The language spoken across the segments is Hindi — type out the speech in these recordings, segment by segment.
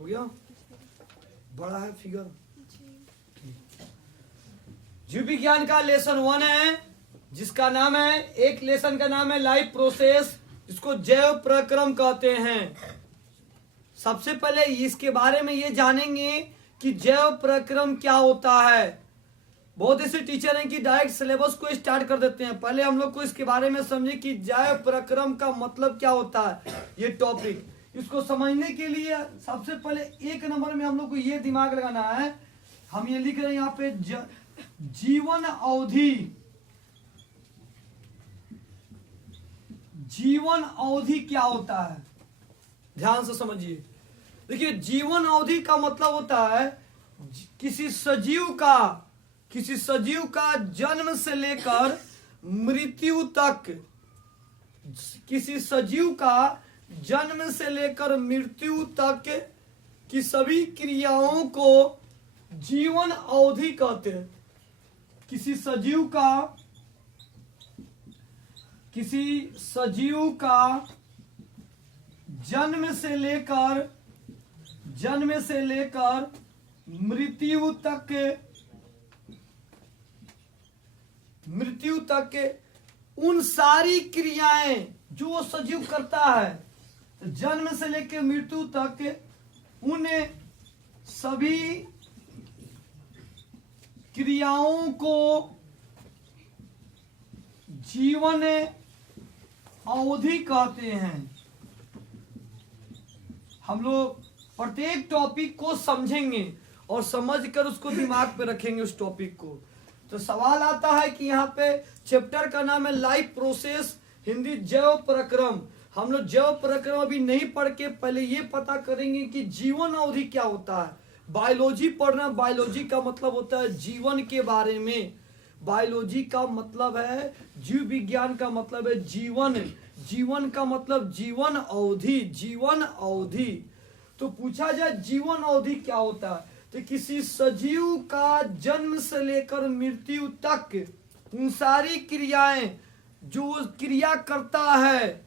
हो गया? बड़ा है फिगर। जीव विज्ञान का लेसन 1 है, जिसका नाम है, एक लेसन का नाम है लाइफ प्रोसेस, इसको जैव प्रक्रम कहते हैं। सबसे पहले इसके बारे में ये जानेंगे कि जैव प्रक्रम क्या होता है। बहुत ऐसे टीचर हैं कि डायरेक्ट सिलेबस को स्टार्ट कर देते हैं। पहले हम लोग को इसके बारे में समझे कि जैव प्रक्रम का मतलब क्या होता है। ये टॉपिक, इसको समझने के लिए सबसे पहले 1 नंबर में हम लोग को ये दिमाग लगाना है। हम ये लिख रहे हैं यहाँ पे जीवन अवधि। जीवन अवधि क्या होता है, ध्यान से समझिए। देखिए, जीवन अवधि का मतलब होता है किसी सजीव का जन्म से लेकर मृत्यु तक, किसी सजीव का जन्म से लेकर मृत्यु तक की सभी क्रियाओं को जीवन अवधि कहते हैं। किसी सजीव का जन्म से लेकर मृत्यु तक के उन सारी क्रियाएं जो सजीव करता है, जन्म से लेकर मृत्यु तक के उन सभी क्रियाओं को जीवन अवधि कहते हैं। हम लोग प्रत्येक टॉपिक को समझेंगे और समझकर उसको दिमाग पे रखेंगे उस टॉपिक को। तो सवाल आता है कि यहाँ पे चैप्टर का नाम है लाइफ प्रोसेस, हिंदी जैव प्रक्रम। हम लोग जैव प्रक्रम अभी नहीं पढ़ के पहले ये पता करेंगे कि जीवन अवधि क्या होता है। बायोलॉजी पढ़ना, बायोलॉजी का मतलब होता है जीवन के बारे में। बायोलॉजी का मतलब है, जीव विज्ञान का मतलब है जीवन। जीवन का मतलब जीवन अवधि। तो पूछा जाए जीवन अवधि क्या होता है, तो किसी सजीव का जन्म से लेकर मृत्यु तक उन सारी क्रियाएं जो क्रिया करता है,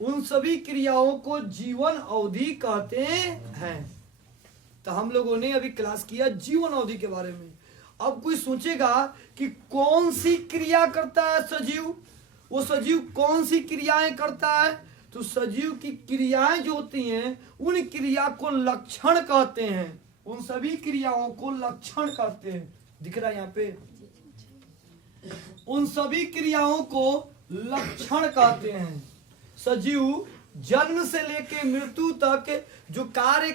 उन सभी क्रियाओं को जीवन अवधि कहते हैं। तो हम लोगों ने अभी क्लास किया जीवन अवधि के बारे में। अब कोई सोचेगा कि कौन सी क्रिया करता है सजीव, वो सजीव कौन सी क्रियाएं करता है। तो सजीव की क्रियाएं जो होती हैं, उन क्रिया को लक्षण कहते हैं। उन सभी क्रियाओं को लक्षण कहते हैं। दिख रहा है यहाँ पे, उन सभी क्रियाओं को लक्षण कहते हैं। सजीव जन्म से लेकर मृत्यु तक जो कार्य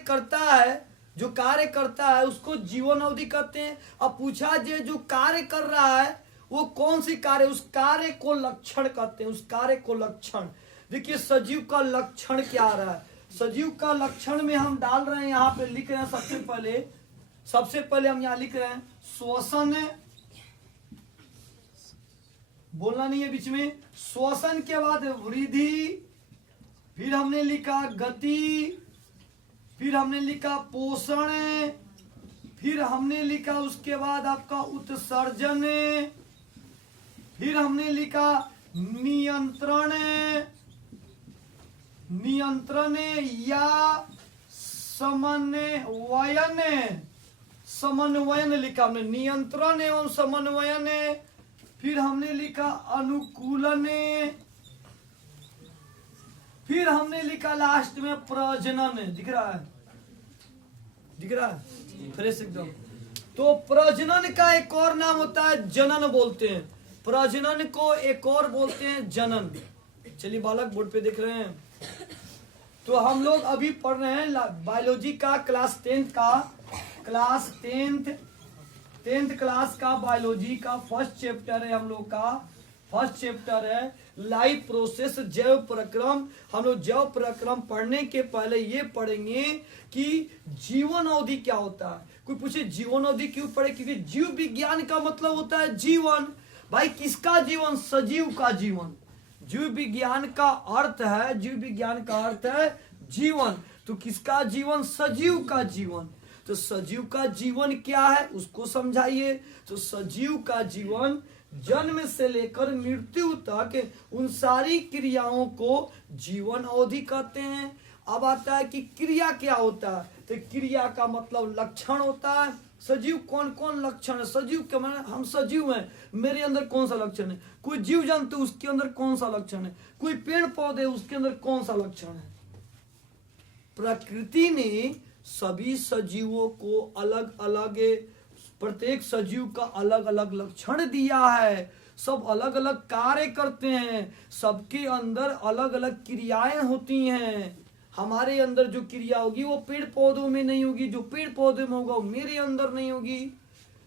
करता है उसको जीवन अवधि कहते हैं। अब पूछा जाए जो कार्य कर रहा है वो कौन सी कार्य, उस कार्य को लक्षण कहते हैं। उस कार्य को लक्षण, देखिए सजीव का लक्षण क्या आ रहा है। सजीव का लक्षण में हम डाल रहे हैं, यहाँ पे लिख रहे हैं सबसे पहले हम यहाँ लिख रहे हैं श्वसन। बोलना नहीं है बीच में। श्वसन के बाद वृद्धि, फिर हमने लिखा गति, फिर हमने लिखा पोषण, फिर हमने लिखा उसके बाद आपका उत्सर्जन, फिर हमने लिखा नियंत्रण या समन्वयन लिखा हमने, नियंत्रण एवं समन्वयन। फिर हमने लिखा अनुकूलन, फिर हमने लिखा लास्ट में प्रजनन। दिख रहा है फ्रेश एकदम। तो प्रजनन का एक और नाम होता है जनन बोलते हैं। प्रजनन को एक और बोलते हैं जनन। चलिए बालक बोर्ड पे देख रहे हैं। तो हम लोग अभी पढ़ रहे हैं बायोलॉजी का क्लास 10th क्लास का बायोलॉजी का फर्स्ट चैप्टर है। हम लोग का फर्स्ट चैप्टर है लाइफ प्रोसेस, जैव प्रक्रम। हम लोग जैव प्रक्रम पढ़ने के पहले ये पढ़ेंगे कि जीवन अवधि क्या होता है। कोई पूछे जीवन अवधि क्यों पढ़े, क्योंकि जीव विज्ञान का मतलब होता है जीवन। भाई किसका जीवन, सजीव का जीवन। जीव विज्ञान का अर्थ है जीवन। तो किसका जीवन, सजीव का जीवन। तो सजीव का जीवन क्या है उसको समझाइए। तो सजीव का जीवन जन्म से लेकर मृत्यु तक उन सारी क्रियाओं को जीवन अवधि कहते हैं। अब आता है कि क्रिया क्या होता है, तो क्रिया का मतलब लक्षण होता है। सजीव कौन कौन लक्षण है, सजीव के माने हम सजीव हैं, मेरे अंदर कौन सा लक्षण है, कोई जीव जंतु उसके अंदर कौन सा लक्षण है, कोई पेड़ पौधे उसके अंदर कौन सा लक्षण है। प्रकृति ने सभी सजीवों को अलग अलग, प्रत्येक सजीव का अलग अलग लक्षण दिया है, सब अलग अलग कार्य करते हैं, सबके अंदर अलग अलग क्रियाएं होती हैं। हमारे अंदर जो क्रिया होगी वो पेड़ पौधों में नहीं होगी, जो पेड़ पौधे में होगा वो मेरे अंदर नहीं होगी।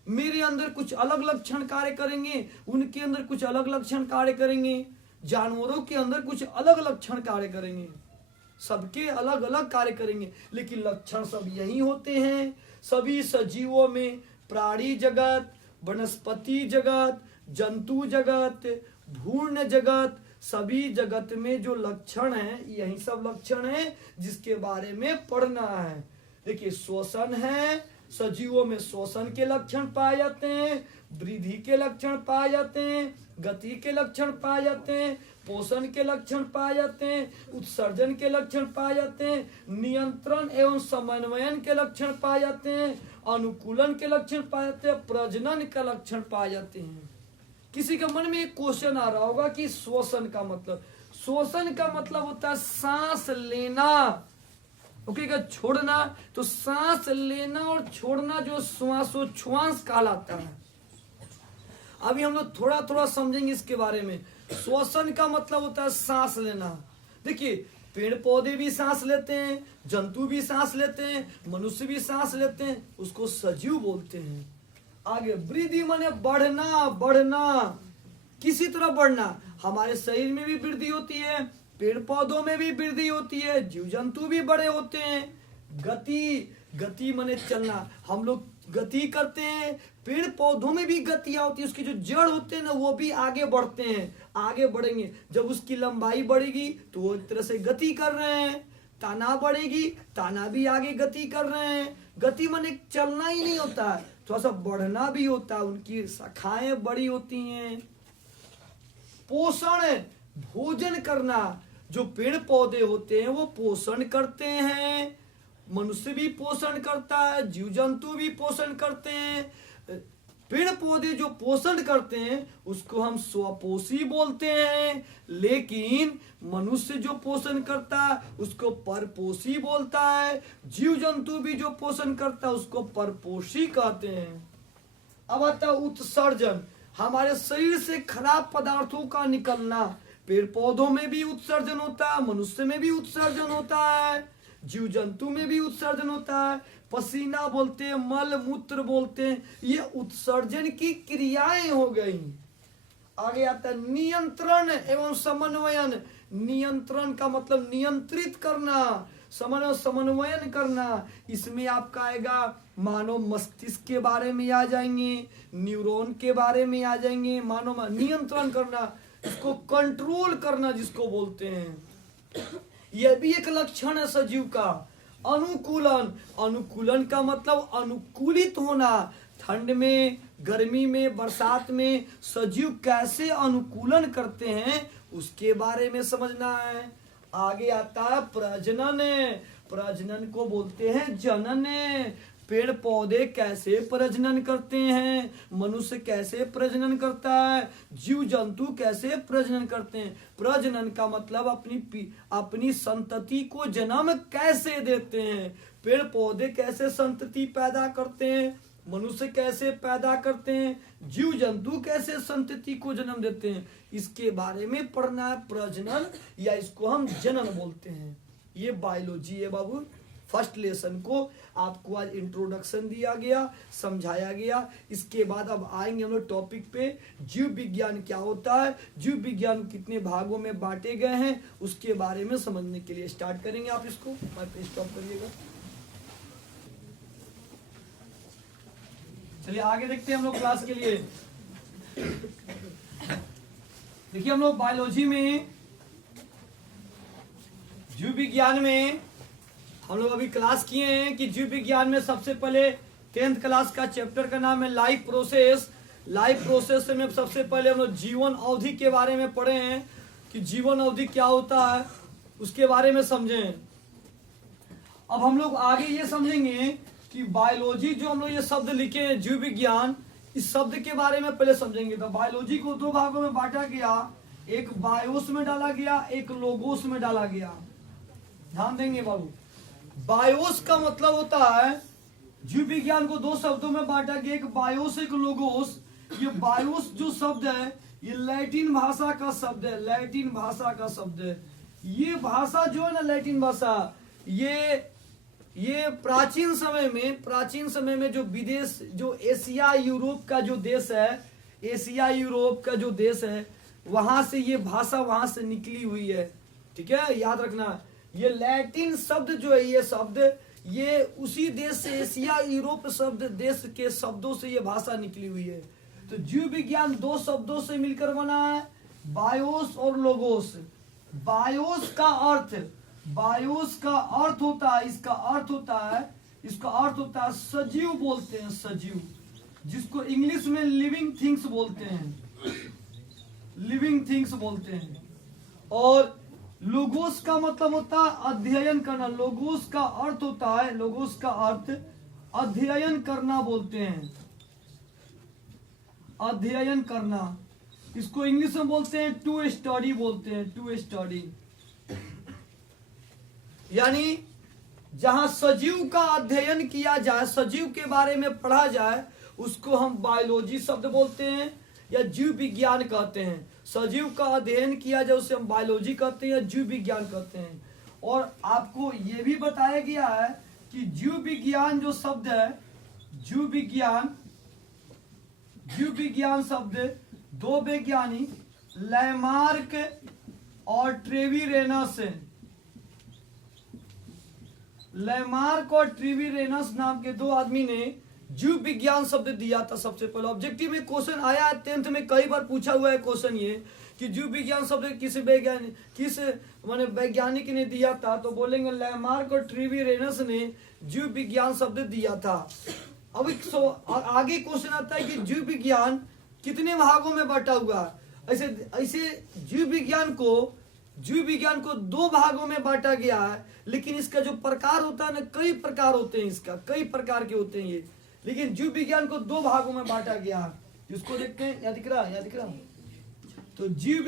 मेरे अंदर कुछ अलग लक्षण कार्य करेंगे, उनके अंदर कुछ अलग लक्षण कार्य करेंगे, जानवरों के अंदर कुछ अलग लक्षण कार्य करेंगे, सबके अलग अलग कार्य करेंगे, लेकिन लक्षण सब यही होते हैं। सभी सजीवों में प्राणी जगत, वनस्पति जगत, जंतु जगत, भूर्ण जगत, सभी जगत में जो लक्षण है यही सब लक्षण है जिसके बारे में पढ़ना है। देखिए श्वसन है, सजीवों में श्वसन के लक्षण पाए जाते हैं, वृद्धि के लक्षण पाए जाते हैं, गति के लक्षण पाए जाते हैं, पोषण के लक्षण पाए जाते हैं, उत्सर्जन के लक्षण पाए जाते हैं, नियंत्रण एवं समन्वयन के लक्षण पाए जाते हैं, अनुकूलन के लक्षण पाए जाते हैं, प्रजनन के लक्षण पाए जाते हैं। किसी के मन में एक क्वेश्चन आ रहा होगा कि श्वसन का मतलब, श्वसन का मतलब होता है सांस लेना, ओके का छोड़ना, तो सांस लेना और छोड़ना जो श्वासोच्छ्वास कहलाता है। अभी हम लोग थोड़ा थोड़ा समझेंगे इसके बारे में। श्वसन का मतलब होता है सांस लेना। देखिए पेड़ पौधे भी सांस लेते हैं, जंतु भी सांस लेते हैं, मनुष्य भी सांस लेते हैं, उसको सजीव बोलते हैं। आगे वृद्धि माने बढ़ना, बढ़ना किसी तरह बढ़ना, हमारे शरीर में भी वृद्धि होती है, पेड़ पौधों में भी वृद्धि होती है, जीव जंतु भी बड़े होते हैं। गति, गति माने चलना, हम लोग गति करते हैं, पेड़ पौधों में भी गतियां होती है, उसके जो जड़ होते हैं ना वो भी आगे बढ़ते हैं, आगे बढ़ेंगे। जब उसकी लंबाई बढ़ेगी तो वो एक तरह से गति कर रहे हैं, ताना बढ़ेगी, ताना भी आगे गति कर रहे हैं। गति माने चलना ही नहीं होता है, थोड़ा सा बढ़ना भी होता है, उनकी शाखाएं बड़ी होती हैं। पोषण, भोजन करना, जो पेड़ पौधे होते हैं वो पोषण करते हैं, मनुष्य भी पोषण करता है, जीव जंतु भी पोषण करते हैं। पेड़ पौधे जो पोषण करते हैं उसको हम स्वपोषी बोलते हैं, लेकिन मनुष्य जो पोषण करता है उसको परपोषी बोलता है, जीव जंतु भी जो पोषण करता है उसको परपोषी कहते हैं। अब आता है उत्सर्जन, हमारे शरीर से खराब पदार्थों का निकलना। पेड़ पौधों में भी उत्सर्जन होता है, मनुष्य में भी उत्सर्जन होता है, जीव जंतु में भी उत्सर्जन होता है। पसीना बोलते हैं, मल मूत्र बोलते हैं, ये उत्सर्जन की क्रियाएं हो गई। आगे आता है नियंत्रण एवं समन्वयन। नियंत्रण का मतलब नियंत्रित करना, समन्वयन करना। इसमें आपका आएगा मानव मस्तिष्क के बारे में आ जाएंगे, न्यूरॉन के बारे में आ जाएंगे। मानव नियंत्रण करना, इसको कंट्रोल करना जिसको बोलते हैं, यह भी एक लक्षण है सजीव का। अनुकूलन, अनुकूलन का मतलब अनुकूलित होना। ठंड में, गर्मी में, बरसात में सजीव कैसे अनुकूलन करते हैं उसके बारे में समझना है। आगे आता है प्रजनन, प्रजनन को बोलते हैं जनन। पेड़ पौधे कैसे प्रजनन करते हैं, मनुष्य कैसे प्रजनन करता है, जीव जंतु कैसे प्रजनन करते हैं। प्रजनन का मतलब अपनी संतति को जन्म कैसे देते हैं। पेड़ पौधे कैसे संतति पैदा करते हैं, मनुष्य कैसे पैदा करते हैं, जीव जंतु कैसे संतति को जन्म देते हैं, इसके बारे में पढ़ना है। प्रजनन या इसको हम जनन बोलते हैं। ये बायोलॉजी है बाबू। फर्स्ट लेसन को आपको आज इंट्रोडक्शन दिया गया, समझाया गया। इसके बाद अब आएंगे हम लोग टॉपिक पे, जीव विज्ञान क्या होता है, जीव विज्ञान कितने भागों में बांटे गए हैं उसके बारे में समझने के लिए स्टार्ट करेंगे। आप इसको स्टॉप करिएगा। चलिए आगे देखते हैं हम लोग क्लास के लिए। देखिए हम लोग बायोलॉजी में, जीव विज्ञान में हम लोग अभी क्लास किए हैं कि जीव विज्ञान में सबसे पहले 10th क्लास का चैप्टर का नाम है लाइफ प्रोसेस। लाइफ प्रोसेस में सबसे पहले हम लोग जीवन अवधि के बारे में पढ़े हैं कि जीवन अवधि क्या होता है, उसके बारे में समझें। अब हम लोग आगे ये समझेंगे कि बायोलॉजी जो हम लोग ये शब्द लिखे हैं जीव विज्ञान, इस शब्द के बारे में पहले समझेंगे। तो बायोलॉजी को दो भागों में बांटा गया, एक बायोस में डाला गया, एक लोगोस में डाला गया। ध्यान देंगे बाबू। बायोस का मतलब होता है, जीव विज्ञान को दो शब्दों में बांटा गया, एक बायोस एक लोगोस। ये बायोस जो शब्द है ये लैटिन भाषा का शब्द है, लैटिन भाषा का शब्द है। ये भाषा जो है ना लैटिन भाषा, ये प्राचीन समय में जो विदेश, जो एशिया यूरोप का जो देश है, एशिया यूरोप का जो देश है, वहां से ये भाषा वहां से निकली हुई है। ठीक है, याद रखना। ये लैटिन शब्द जो है, ये शब्द ये उसी देश से, एशिया यूरोप शब्द देश के शब्दों से ये भाषा निकली हुई है। तो जीव विज्ञान दो शब्दों से मिलकर बना है, बायोस और लोगोस। बायोस का अर्थ होता है, इसका अर्थ होता है सजीव बोलते हैं, सजीव, जिसको इंग्लिश में लिविंग थिंग्स बोलते हैं। और लोगोस का मतलब होता है अध्ययन करना। लोगोस का अर्थ होता है, लोगोस का अर्थ अध्ययन करना बोलते हैं, अध्ययन करना। इसको इंग्लिश में बोलते हैं टू स्टडी बोलते हैं, टू स्टडी। यानी जहां सजीव का अध्ययन किया जाए, सजीव के बारे में पढ़ा जाए, उसको हम बायोलॉजी शब्द बोलते हैं या जीव विज्ञान कहते हैं। सजीव का अध्ययन किया जाए उसे हम बायोलॉजी कहते हैं या जीव विज्ञान कहते हैं। और आपको यह भी बताया गया है कि जीव विज्ञान जो शब्द है, जीव विज्ञान शब्द दो वैज्ञानिक लैमार्क और ट्रेविरेनस, लैमार्क और ट्रेविरेनस नाम के दो आदमी ने जीव विज्ञान शब्द दिया था सबसे पहले। ऑब्जेक्टिव में क्वेश्चन आया है, 10th में कई बार पूछा हुआ है क्वेश्चन ये कि जीव विज्ञान शब्द किस वैज्ञानिक ने दिया था, तो बोलेंगे लैमार्क और ट्रेविरेनस ने जीव विज्ञान शब्द दिया था। अब आगे क्वेश्चन आता है कि जीव विज्ञान कितने भागों में बटा हुआ है। ऐसे जीव विज्ञान को दो भागों में बांटा गया है, लेकिन इसका जो प्रकार होता है ना, कई प्रकार होते हैं, इसका कई प्रकार के होते हैं ये। लेकिन जीव विज्ञान को दो भागों में बांटा गया है, जिसको देखते हैं, याद दिख रहा। तो जीव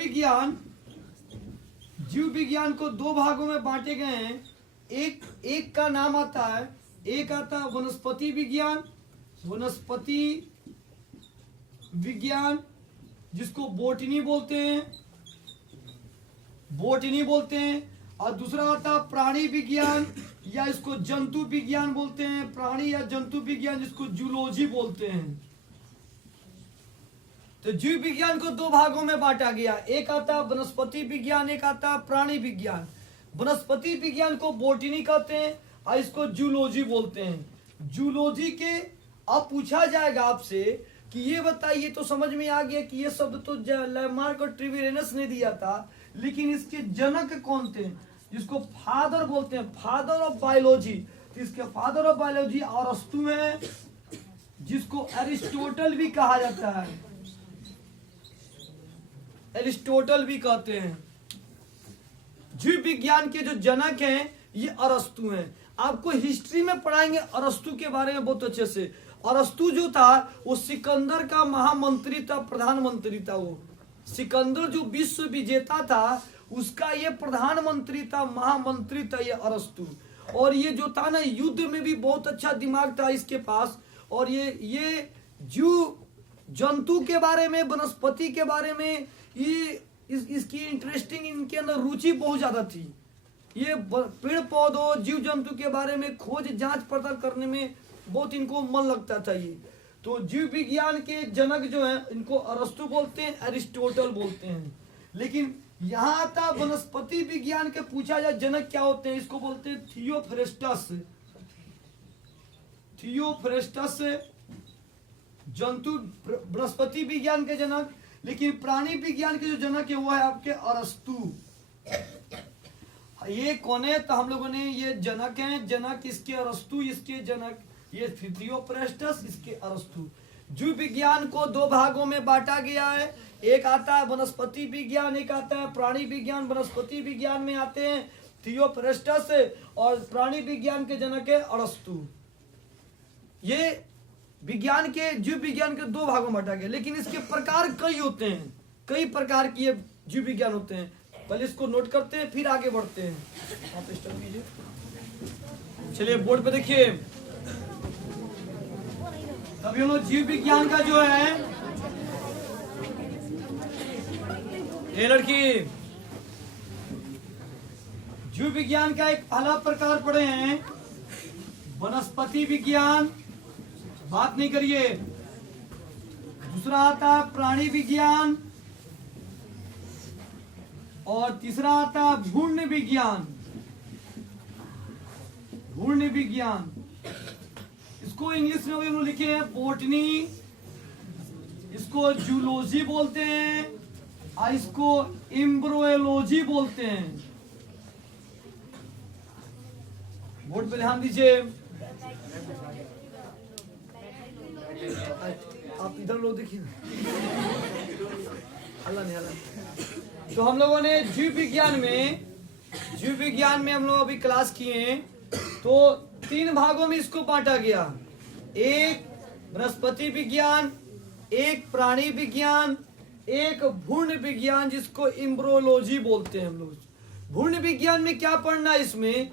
विज्ञान को दो भागों में बांटे गए हैं। एक का नाम आता है, एक आता है वनस्पति विज्ञान, जिसको बोटनी बोलते हैं। और दूसरा आता है प्राणी विज्ञान, या इसको जंतु विज्ञान बोलते हैं, प्राणी या जंतु विज्ञान, जिसको जूलॉजी बोलते हैं। तो जीव विज्ञान को दो भागों में बांटा गया, एक आता है वनस्पति विज्ञान, एक आता है प्राणी विज्ञान। वनस्पति विज्ञान को बोटनी कहते हैं और इसको जूलॉजी बोलते हैं। जूलॉजी के अब पूछा जाएगा आपसे कि ये बताइए, तो समझ में आ गया कि ये शब्द तो लैमार्क और ट्रेविरेनस ने दिया था, लेकिन इसके जनक कौन थे, जिसको फादर बोलते हैं, फादर ऑफ बायोलॉजी। तो इसके फादर ऑफ बायोलॉजी अरस्तु हैं, जिसको अरिस्टोटल भी कहा जाता है, अरिस्टोटल भी कहते हैं। जीव विज्ञान के जो जनक हैं ये अरस्तु हैं। आपको हिस्ट्री में पढ़ाएंगे अरस्तु के बारे में बहुत अच्छे से। अरस्तु जो था वो सिकंदर का महामंत्री था, प्रधानमंत्री था। वो सिकंदर जो विश्व विजेता था उसका ये प्रधानमंत्री था, महामंत्री था ये अरस्तु। और ये जो था ना, युद्ध में भी बहुत अच्छा दिमाग था इसके पास। और ये जीव जंतु के बारे में, वनस्पति के बारे में, ये इसकी इंटरेस्टिंग, इनके अंदर रुचि बहुत ज्यादा थी। ये पेड़ पौधों, जीव जंतु के बारे में खोज जांच पड़ताल करने में बहुत इनको मन लगता था ये। तो जीव विज्ञान के जनक जो हैं इनको अरस्तु बोलते हैं, अरिस्टोटल बोलते हैं। लेकिन यहाँ आता वनस्पति विज्ञान के पूछा जाए जनक क्या होते हैं, इसको बोलते हैं थियोफ्रेस्टस। थियोफ्रेस्टस जंतु वनस्पति विज्ञान के जनक। लेकिन प्राणी विज्ञान के जो जनक है वो है आपके अरस्तु। ये कौन है, तो हम लोगों ने ये जनक हैं, जनक इसके अरस्तु, इसके जनक ये थियोफ्रेस्टस, इसके अरस्तु। जीव विज्ञान को दो भागों में बांटा गया है, एक आता है वनस्पति विज्ञान, एक आता है प्राणी विज्ञान। वनस्पति विज्ञान में आते हैं थियोफ्रेस्टस और प्राणी विज्ञान के जनक है अरस्तु। ये विज्ञान के जीव विज्ञान के दो भागों में बटा गया, लेकिन इसके प्रकार कई होते हैं, कई प्रकार की ये जीव विज्ञान होते हैं। पहले इसको नोट करते हैं फिर आगे बढ़ते हैं। आप स्टार्ट कीजिए। चलिए बोर्ड पे देखिए, तब ये लोग जीव विज्ञान का जो है, ये लड़की जीव विज्ञान का एक पहला प्रकार पढ़े हैं वनस्पति विज्ञान, बात नहीं करिए। दूसरा आता है प्राणी विज्ञान और तीसरा आता है भूर्ण विज्ञान। भूर्ण विज्ञान इसको इंग्लिश में भी हम लिखे हैं बोटनी, इसको जूलॉजी बोलते हैं और इसको एम्ब्रोलॉजी बोलते हैं। बोर्ड पे ध्यान दीजिए। आप इधर लोग देखिए, हल्ला नहीं हल्ला। तो हम लोगों ने जीव विज्ञान में हम लोग अभी क्लास किए, तो 3 भागों में इसको बांटा गया। एक वनस्पति विज्ञान, एक प्राणी विज्ञान, एक भूर्ण विज्ञान जिसको एम्ब्रोलॉजी बोलते हैं हम लोग। भूर्ण विज्ञान में क्या पढ़ना है? इसमें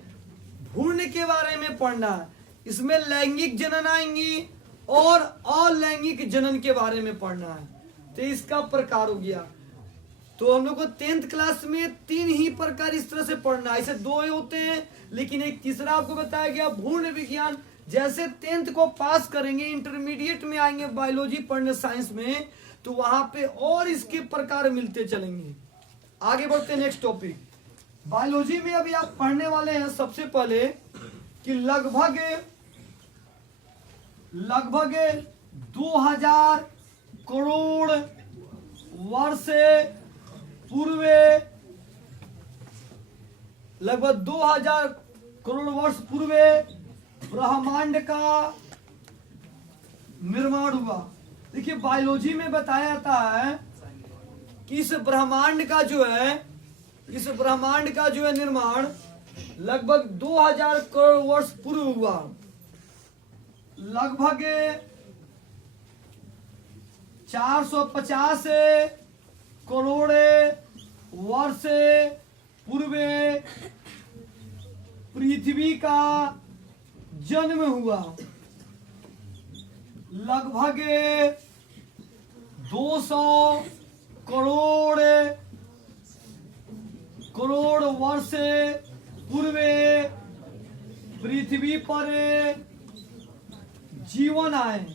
भ्रूण के बारे में पढ़ना है। इसमें लैंगिक जनन आएंगी और अलैंगिक जनन के बारे में पढ़ना है। तो इसका प्रकार हो गया। तो हम लोग को 10th क्लास में 3 ही प्रकार इस तरह से पढ़ना है। ऐसे 2 होते हैं, लेकिन एक तीसरा आपको बताया गया भ्रूण विज्ञान। जैसे 10th को पास करेंगे, इंटरमीडिएट में आएंगे बायोलॉजी पढ़ने साइंस में, तो वहां पे और इसके प्रकार मिलते चलेंगे। आगे बढ़ते हैं नेक्स्ट टॉपिक। बायोलॉजी में अभी आप पढ़ने वाले हैं सबसे पहले कि लगभग 2000 करोड़ वर्ष पूर्व, लगभग 2000 करोड़ वर्ष पूर्व ब्रह्मांड का निर्माण हुआ। देखिए बायोलॉजी में बताया जाता है कि इस ब्रह्मांड का जो है निर्माण लगभग 2000 करोड़ वर्ष पूर्व हुआ। लगभग 450 करोड़ वर्ष पूर्व पृथ्वी का जन्म हुआ। लगभग 200 करोड़ वर्ष पूर्व पृथ्वी पर जीवन आए।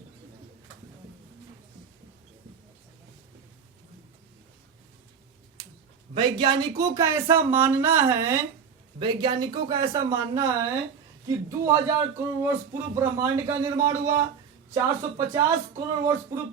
वैज्ञानिकों का ऐसा मानना है कि 2000 करोड़ वर्ष पूर्व ब्रह्मांड का निर्माण हुआ, 450 करोड़ वर्ष पूर्व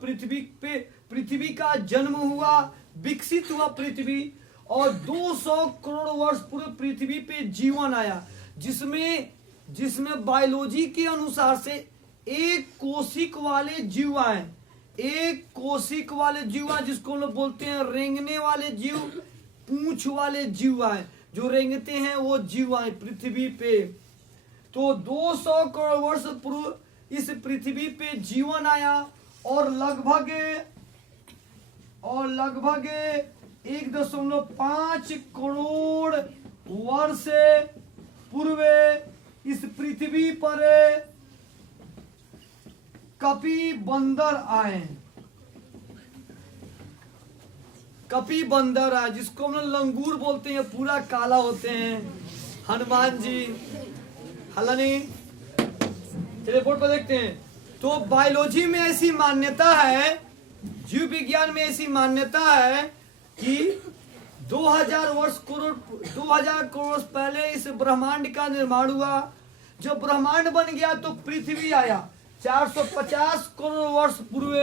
पृथ्वी का जन्म हुआ, विकसित हुआ पृथ्वी, और 200 करोड़ वर्ष पूर्व पृथ्वी पे जीवन आया, जिसमें बायोलॉजी के अनुसार से एक कोशिक वाले जीव आए। एक कोशिक वाले जीव आए जिसको हम लोग बोलते हैं रेंगने वाले जीव, पूंछ वाले जीव आए, जो रेंगते हैं वो जीव आए पृथ्वी पे। तो 200 करोड़ वर्ष पूर्व इस पृथ्वी पे जीवन आया और लगभग 1.5 करोड़ वर्ष पूर्व इस पृथ्वी पर कपी बंदर आए। कपी बंदर आए जिसको हम लोग लंगूर बोलते हैं, पूरा काला होते हैं। हनुमान जी हलानी। चलिए बोर्ड पर देखते हैं। तो बायोलॉजी में ऐसी मान्यता है, जीव विज्ञान में ऐसी मान्यता है कि 2000 करोड़ वर्ष पहले इस ब्रह्मांड का निर्माण हुआ। जब ब्रह्मांड बन गया तो पृथ्वी आया 450 करोड़ वर्ष पूर्व।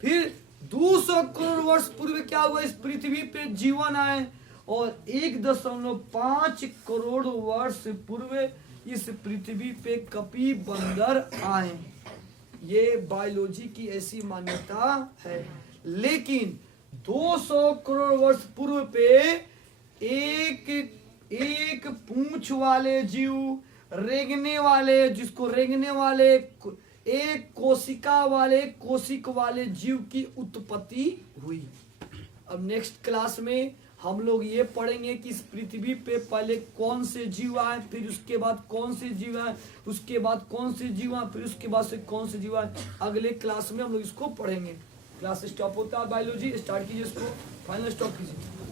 फिर 200 करोड़ वर्ष पूर्व क्या हुआ, इस पृथ्वी पे जीवन आए, और 1.5 करोड़ वर्ष पूर्व इस पृथ्वी पे कपी बंदर आए। ये बायोलॉजी की ऐसी मान्यता है। लेकिन 200 करोड़ वर्ष पूर्व पे एक एक पूंछ वाले जीव, रेंगने वाले, जिसको रेंगने वाले, एक कोशिका वाले, कोशिक वाले जीव की उत्पत्ति हुई। अब नेक्स्ट क्लास में हम लोग ये पढ़ेंगे कि इस पृथ्वी पे पहले कौन से जीव आए, फिर उसके बाद कौन से जीव आए, उसके बाद कौन से जीव आए, फिर उसके बाद से कौन से जीव आए। अगले क्लास में हम लोग इसको पढ़ेंगे। क्लास स्टॉप होता है बायोलॉजी, स्टार्ट कीजिए इसको, फाइनल स्टॉप कीजिए।